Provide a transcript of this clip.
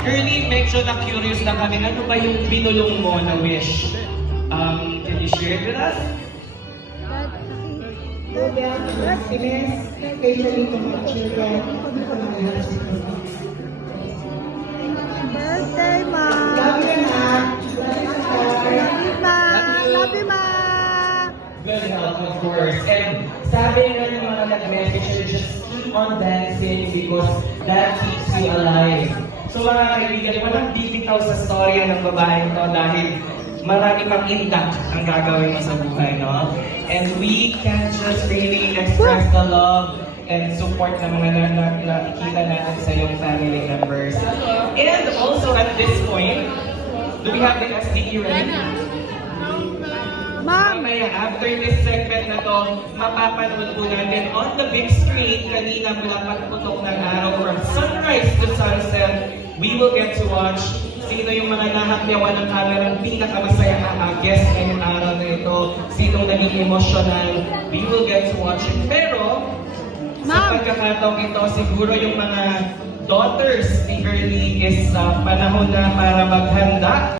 Girlie, medyo na-curious na kami. Ano ba yung binulong mo na wish? Can you share it with us? Good happiness, especially to my children, to my husband. Birthday, Ma! Love you, Ma. Love you, Ma! Love you, Ma! Good health, of course. And sabi nga ng mga nag-message, just keep on dancing because that keeps you alive. So mga kaibigan, walang bibitaw sa storya ng babaeng to dahil marami pang impact ang gagawin mo sa buhay, no? And we can just really express the love and support na mga nakikita natin sa iyong family members. And also at this point, do we have the STD ready? Ma'am! Mamaya, after this segment na to, mapapanood po natin on the big screen, kanina mula pagputok ng araw from sunrise to sunset, we will get to watch sino yung mga nahakyawan ng kamerang pinakamasaya guest ngayong araw na ito, sinong naging emotional, we will get to watch it. Pero, sa pagkakataong ito, siguro yung mga daughters ni Girlie is panahon na para maghanda